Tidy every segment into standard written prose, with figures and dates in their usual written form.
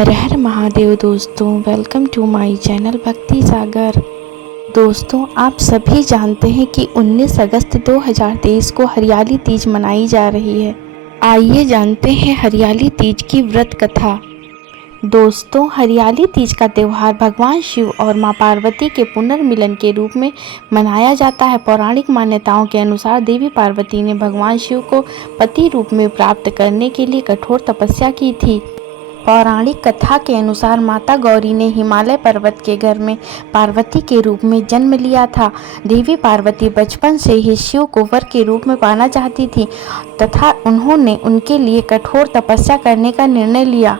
हर हर महादेव दोस्तों, welcome to my channel भक्ति सागर। दोस्तों, आप सभी जानते हैं कि 19 अगस्त 2023 को हरियाली तीज मनाई जा रही है। आइए जानते हैं हरियाली तीज की व्रत कथा। दोस्तों, हरियाली तीज का त्यौहार भगवान शिव और मां पार्वती के पुनर्मिलन के रूप में मनाया जाता है। पौराणिक मान्यताओं के अनुसार देवी पार्वती ने भगवान शिव को पति रूप में प्राप्त करने के लिए कठोर तपस्या की थी। पौराणिक कथा के अनुसार माता गौरी ने हिमालय पर्वत के घर में पार्वती के रूप में जन्म लिया था। देवी पार्वती बचपन से ही शिव को वर के रूप में पाना चाहती थी तथा उन्होंने उनके लिए कठोर तपस्या करने का निर्णय लिया।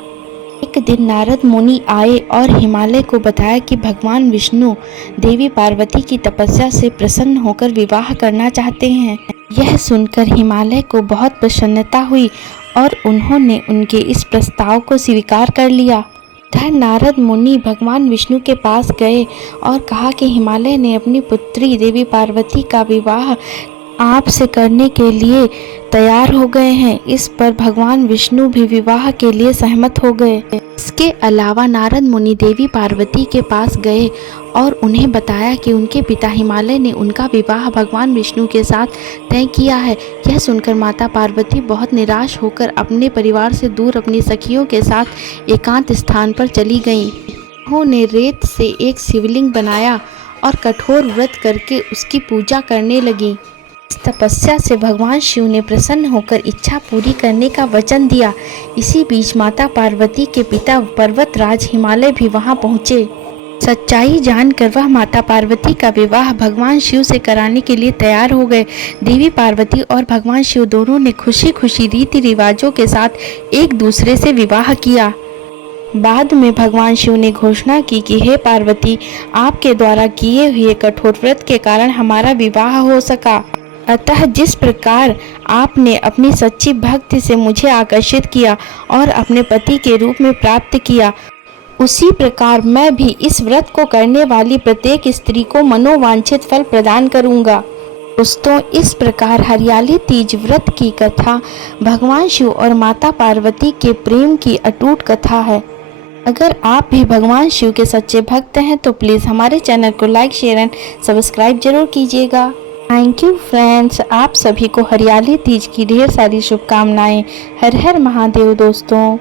एक दिन नारद मुनि आए और हिमालय को बताया कि भगवान विष्णु देवी पार्वती की तपस्या से प्रसन्न होकर विवाह करना चाहते हैं। यह सुनकर हिमालय को बहुत प्रसन्नता हुई और उन्होंने उनके इस प्रस्ताव को स्वीकार कर लिया। धन नारद मुनि भगवान विष्णु के पास गए और कहा कि हिमालय ने अपनी पुत्री देवी पार्वती का विवाह आपसे करने के लिए तैयार हो गए हैं। इस पर भगवान विष्णु भी विवाह के लिए सहमत हो गए। इसके अलावा नारद मुनि देवी पार्वती के पास गए और उन्हें बताया कि उनके पिता हिमालय ने उनका विवाह भगवान विष्णु के साथ तय किया है। यह सुनकर माता पार्वती बहुत निराश होकर अपने परिवार से दूर अपनी सखियों के साथ एकांत स्थान पर चली गईं। उन्होंने रेत से एक शिवलिंग बनाया और कठोर व्रत करके उसकी पूजा करने लगी। इस तपस्या से भगवान शिव ने प्रसन्न होकर इच्छा पूरी करने का वचन दिया। इसी बीच माता पार्वती के पिता पर्वतराज हिमालय भी वहां पहुंचे। सच्चाई जानकर वह माता पार्वती का विवाह भगवान शिव से कराने के लिए तैयार हो गए। देवी पार्वती और भगवान शिव दोनों ने खुशी खुशी रीति रिवाजों के साथ एक दूसरे से विवाह किया। बाद में भगवान शिव ने घोषणा की कि हे पार्वती, आपके द्वारा किए हुए कठोर व्रत के कारण हमारा विवाह हो सका। अतः जिस प्रकार आपने अपनी सच्ची भक्ति से मुझे आकर्षित किया और अपने पति के रूप में प्राप्त किया, उसी प्रकार मैं भी इस व्रत को करने वाली प्रत्येक स्त्री को मनोवांछित फल प्रदान करूंगा। दोस्तों, इस प्रकार हरियाली तीज व्रत की कथा भगवान शिव और माता पार्वती के प्रेम की अटूट कथा है। अगर आप भी भगवान शिव के सच्चे भक्त हैं तो प्लीज़ हमारे चैनल को लाइक, शेयर एंड सब्सक्राइब जरूर कीजिएगा। Thank you friends. आप सभी को हरियाली तीज की ढेर सारी शुभकामनाएं। हर हर महादेव दोस्तों।